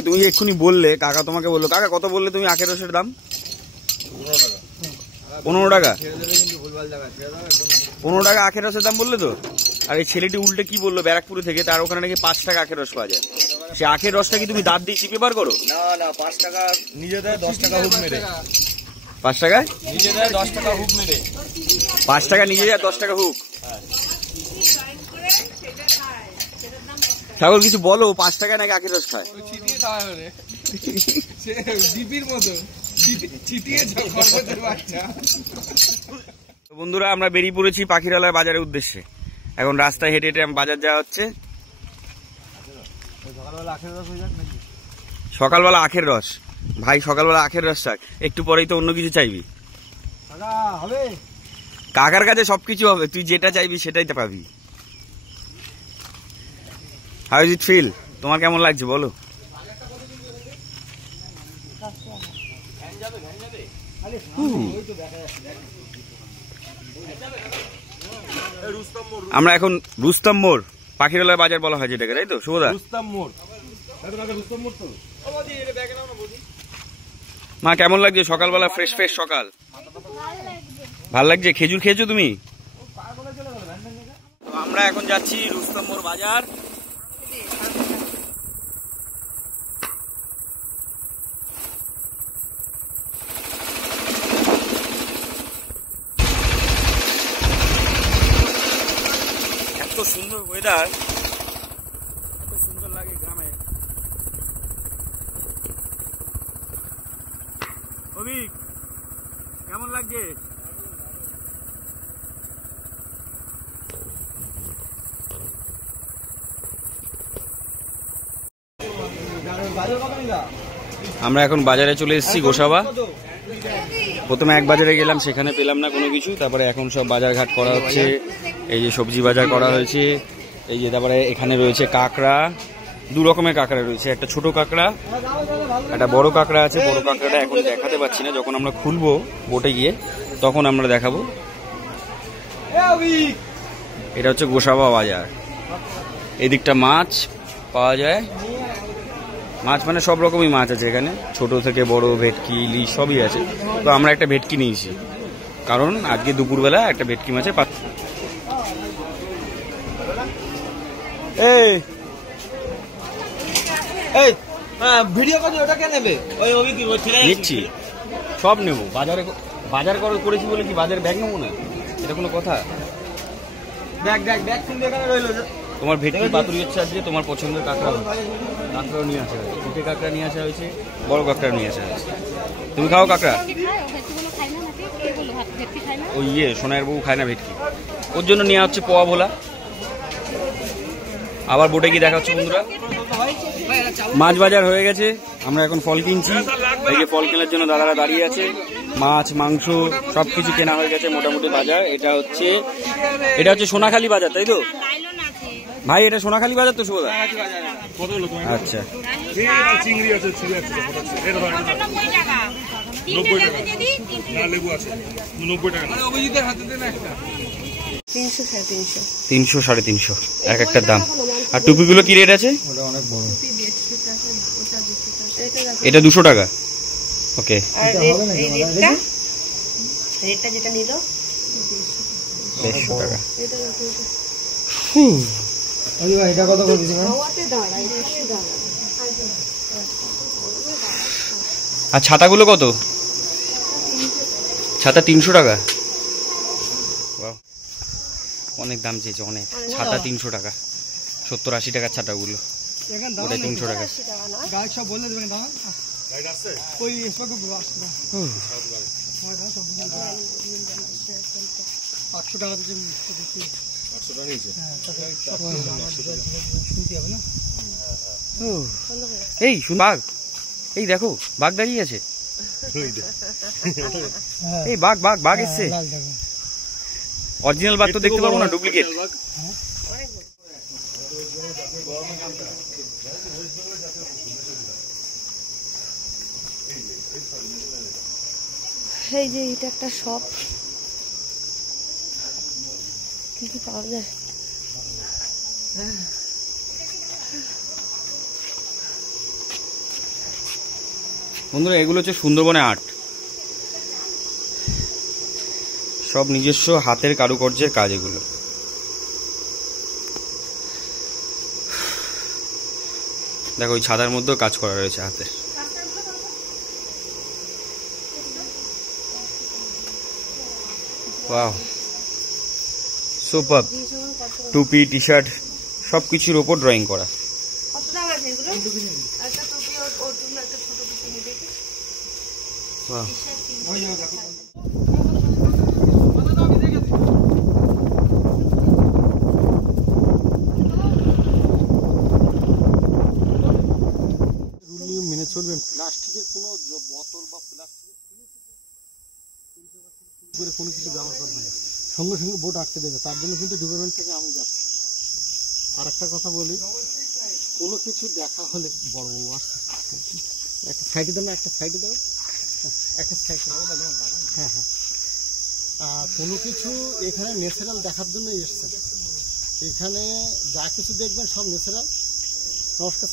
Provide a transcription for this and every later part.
নয়, তুমি এক্ষুনি বললে, কাকা তোমাকে বললো, কাকা কত বললে তুমি আখের রসের দাম? 15 টাকা। 15 টাকা আখের রসের দাম বললে তো। আর এই ছেলেটি উল্টে কি বললো, ব্যারাকপুরে থেকে, তার ওখানে নাকি 5 টাকা আখের রস পাওয়া যায়। সে আখের রসটা কি তুমি দাঁত দিয়ে চিপে বার করো? না না, 5 টাকা নিজে দেয়, 10 টাকা হুক মেরে। 5 টাকা নিজে দেয়, 10 টাকা হুক মেরে। 5 টাকা নিজে যায়, 10 টাকা হুক। ঠাকুর কিছু বলো, 5 টাকায় নাকি আখের রস খায়? বন্ধুরা, আমরা বেরিয়ে পড়েছি পাখিরালয় বাজারের উদ্দেশ্যে। এখন রাস্তায় হেঁটে হেঁটে বাজার যাওয়া হচ্ছে। সকালবেলা আখের রস ভাই, সকালবেলা আখের রস থাক, একটু পরেই তো অন্য কিছু চাইবি। কাকার কাছে সবকিছু হবে, তুই যেটা চাইবি সেটাই তো পাবি। How is it feel? তোমার কেমন লাগছে বলো? আমরা এখন রুস্তম মোড়, পাখিরালয় বাজার বলা হয় যেটাকে, তাই তো শুভদা? রুস্তম মোড়। মা কেমন লাগছে সকালবেলা, ফ্রেশ ফ্রেশ সকাল? ভাল লাগছে। খেজুর খেয়েছো তুমি? আমরা এখন যাচ্ছি রুস্তম মোড় বাজার। এত সুন্দর ওয়েদার, এত সুন্দর লাগে গ্রামে। অভিক কেমন লাগছে? আমরা এখন বাজারে চলে এসেছি গোসাবা। প্রথমে এক বাজারে গেলাম, সেখানে পেলাম না কোনো কিছু। তারপরে এখন সব বাজার ঘাট করা হচ্ছে। এই যে সবজি বাজার করা হয়েছে, এই যে তারপরে এখানে রয়েছে কাঁকড়া, 2 রকমের কাঁকড়া রয়েছে, একটা ছোট কাঁকড়া, একটা বড় কাঁকড়া আছে। বড় কাঁকড়াটা এখন দেখাতে পাচ্ছি না, যখন আমরা খুলবো বোটে গিয়ে তখন আমরা দেখাবো। এটা হচ্ছে গোসাবা বাজার। এদিকটা মাছ পাওয়া যায়, মাছ মানে সব রকমই মাছ আছে এখানে, ছোট থেকে বড়, ভেটকি, ইলিশ সবই আছে। তো আমরা একটা ভেটকি নিয়েছি, কারণ আজকে দুপুরবেলা একটা ভেটকি মাছের ভিডিও করছি, ওটা কে নেবে? নিচ্ছি, সব নেবো। বাজার করেছি বলে কি বাজারে ব্যাগ নেবো না? এটা কোনো কথা? তোমার ভেটকি পাতুরি হচ্ছে আজকে, তোমার পছন্দের কাঁকড়া কাঁকড়াও নিয়ে আসা হয়েছে, ছোটো কাঁকড়া নিয়ে আসা হয়েছে, বড় কাঁকড়া নিয়ে আসা হয়েছে। তুমি খাও কাঁকড়া? ওই সোনাইয়ের বউ খায় না ভেটকি, ওর জন্য নেওয়া হচ্ছে পোয়া ভোলা। আবার বোটে গিয়ে দেখা হচ্ছে বন্ধুরা। মাছ বাজার হয়ে গেছে, আমরা এখন ফল কিনছি। এই যে ফল কেনার জন্য দাদারা দাঁড়িয়ে আছে। মাছ, মাংস সবকিছু কেনা হয়ে গেছে মোটামুটি বাজার। এটা হচ্ছে সোনাখালী বাজার, তাই তো ভাই? এটা সোনাখালী বাজার তো শুভদা? আচ্ছা, তিনশো 350 এক একটার দাম। আর টুপিগুলো কি রেট আছে? এটা 200 টাকা। ওকে, আর ছাতাগুলো কত? ছাতা 300 টাকা। অনেক দাম চেয়েছে, অনেক। ছাতা 300 টাকা, 70-80 টাকার ছাতাগুলো, ওটা 300 টাকা। এই বাঘ, এই দেখো বাঘ দাঁড়িয়ে আছে। এই বাঘ বাঘ বাঘ এসছে। অরিজিনাল বাঘ তো দেখতে পাবো না, ডুপ্লিকেট। এই যে এটা একটা শপ, কি কি পাওয়া যায়? বন্ধুরা এগুলো হচ্ছে সুন্দরবনে আর্ট, সব নিজস্ব হাতের কারুকার্যের কাজ এগুলো। দেখো ওই ছাদার মধ্যেও কাজ করা রয়েছে হাতের। Wow, super. টুপি, টি শার্ট সব কিছুর ওপর ড্রয়িং করা। মেনে চলবেন। প্লাস্টিকের কোনো বোতল বা প্লাস্টিকের করে কোনো কিছু ব্যবহার করবে না, সঙ্গে সঙ্গে বোট আটকে দেবে। তার জন্য কিন্তু ডিপার্টমেন্ট থেকে আমি যাচ্ছি। আর একটা কথা বলি, কোনো কিছু দেখা হলে বড়বাবু আসছে, একটা সাইডে দাও না, একটা সাইডে দাও, একটা সাইডে। হ্যাঁ হ্যাঁ, কোনো কিছু এখানে ন্যাচারাল দেখার জন্য এসছে। এখানে যা কিছু দেখবেন সব ন্যাচারাল। নমস্কার।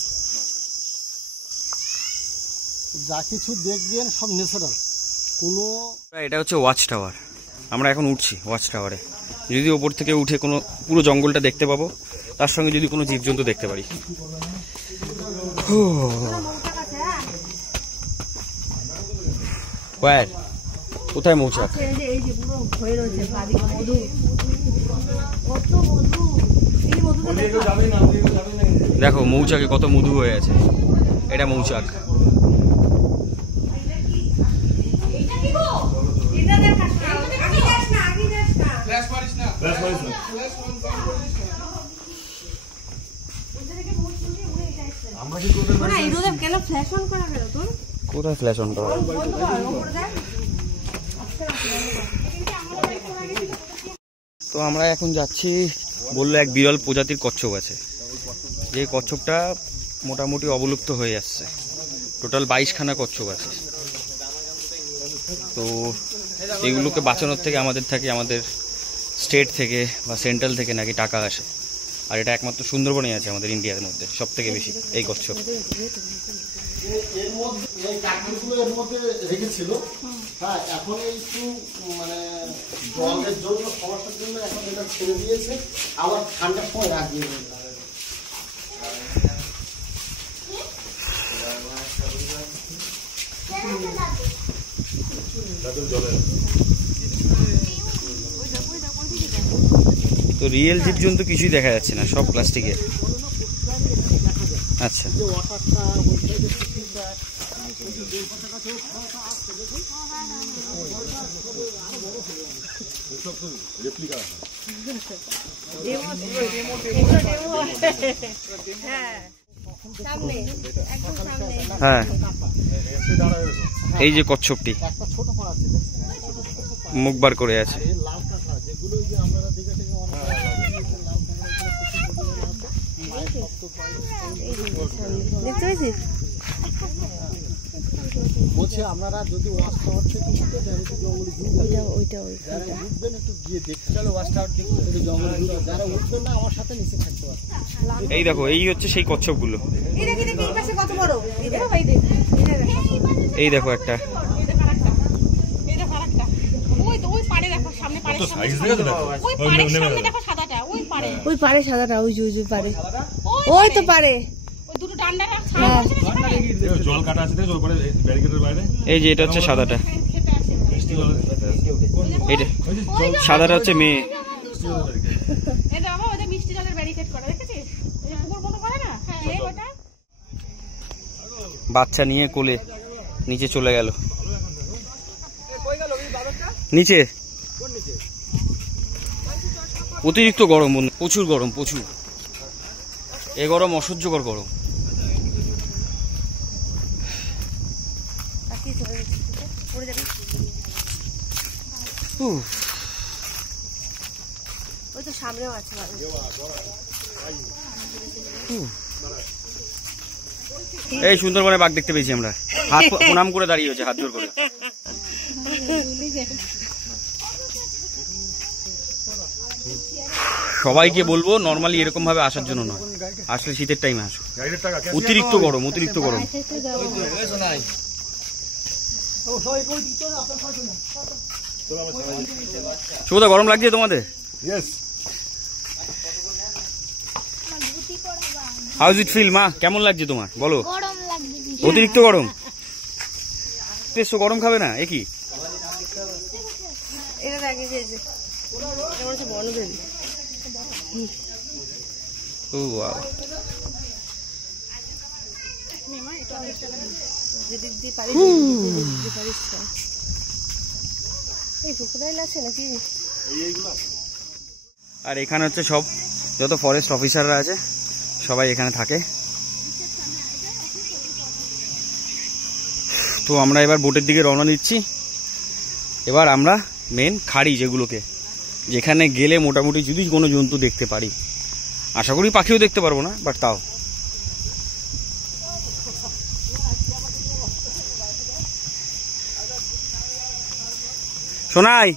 যা কিছু দেখবেন সব ন্যাচারাল। কোনো এটা হচ্ছে ওয়াচ টাওয়ার, আমরা এখন উঠছি ওয়াচ টাওয়ারে। যদি ওপর থেকে উঠে কোনো পুরো জঙ্গলটা দেখতে পাবো, তার সঙ্গে যদি কোনো জীবজন্তু দেখতে পারি। কোথায় মৌচাক? দেখো মৌচাকে কত মধু হয়ে আছে, এটা মৌচাক। কোথায় ফ্ল্যাশ অন করা? তো আমরা এখন যাচ্ছি, বললো এক বিরল প্রজাতির কচ্ছপ আছে, যে কচ্ছপটা মোটামুটি অবলুপ্ত হয়ে যাচ্ছে। টোটাল 22খানা কচ্ছপ আছে। তো এগুলোকে বাঁচানোর থেকে আমাদের স্টেট থেকে বা সেন্ট্রাল থেকে নাকি টাকা আসে। আর এটা একমাত্র সুন্দরবনে আছে আমাদের ইন্ডিয়ার মধ্যে সব থেকে বেশি এই কচ্ছপ। এর মধ্যে রেখেছিল। হ্যাঁ, এখন একটু মানে জলের জন্য সমস্যার জন্য এখন এটা ছেড়ে দিয়েছে, আবার ঠান্ডার সময় রাখবে। তো রিয়েল জীবজন্তু কিছুই দেখা যাচ্ছে না, সব প্লাস্টিকের। আচ্ছা, হ্যাঁ এই যে কচ্ছপটি মুখ বার করে আছে। বলছি আপনারা যদি ওয়াচ টাওয়ার থেকে উঠবেন, একটু গিয়ে দেখতে। চলো ওয়াচ টাওয়ার দেখতে, জঙ্গলে যারা উঠবেন না আমার সাথে নিচে থাকতে পারবে। এই দেখো, এই হচ্ছে সেই কচ্ছপগুলো। এই দেখো একটা, ওই পারে সাদাটা, ওই যে পারে, ওই তো পারে। এই যে এটা হচ্ছে সাদাটা, এইটা সাদাটা হচ্ছে মেয়ে। বাচ্চা নিয়ে কোলে নিচে চলে গেল। নিচে অতিরিক্ত গরম, প্রচুর গরম, প্রচুর। এ গরম অসহ্যকর গরম। ওই তো সামনেও আছে। এই সুন্দরবনে বাঘ দেখতে পেয়েছি আমরা। হাত প্রণাম করে দাঁড়িয়ে হচ্ছে, হাত জোর করে। সবাইকে বলবো নর্মালি এরকম ভাবে আসার জন্য নয়, আসলে শীতের টাইমে আসো। অতিরিক্ত গরম, অতিরিক্ত গরম। শুভদা গরম লাগছে তোমাদের? হাউ ইজ ইট ফিল মা? কেমন লাগছে তোমার বলো? অতিরিক্ত গরম? গরম খাবে না? একই ও ওয়াও। আর এখানে হচ্ছে সব যত ফরেস্ট অফিসাররা আছে সবাই এখানে থাকে। তো আমরা এবার বোটের দিকে রওনা দিচ্ছি। এবার আমরা মেন খাড়ি যেগুলোকে, যেখানে গেলে মোটামুটি যদি কোনো জন্তু দেখতে পারি, আশা করি পাখিও দেখতে পারবো না, বাট তাও। সোনাই,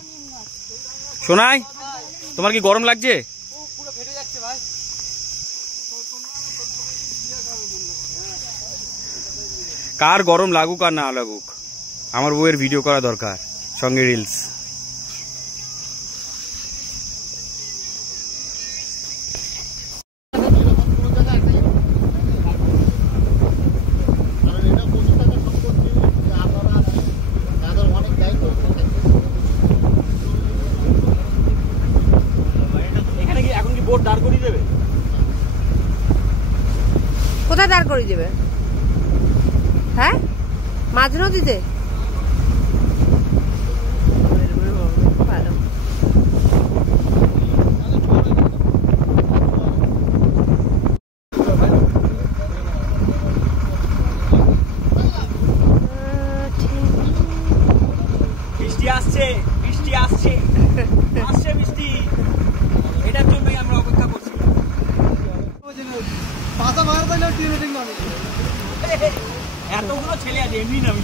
সোনাই, তোমার কি গরম লাগছে? কার গরম লাগুক আর না লাগুক, আমার বউয়ের ভিডিও করা দরকার, সঙ্গে রিলস। কোথায় দাঁড় করিয়ে দেবে? হ্যাঁ, মাঝ নদীতে? ভালো। বৃষ্টি আসছে, বৃষ্টি আসছে, আসছে বৃষ্টি। এটার জন্যই আমরা অপেক্ষা করছি। এতগুলো ছেলে আছে, এমনি নামি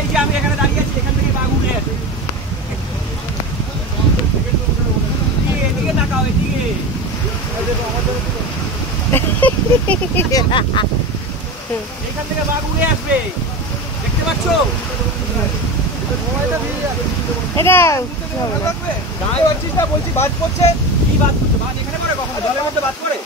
এই যে আমি এখানে দাঁড়িয়ে আছি, এখান থেকে বাঘ উঠে আছে। এদিকে তাকাও, এদিকে। এখান থেকে বাঘ উড়ে আসবে, দেখতে পাচ্ছ? এটা গায়ে হচ্ছিস না, বলছি বাজ পড়ছে। কি বাজ পড়ছে? বাজ এখানে পড়ে কখনো? জলের মধ্যে বাজ পড়ে?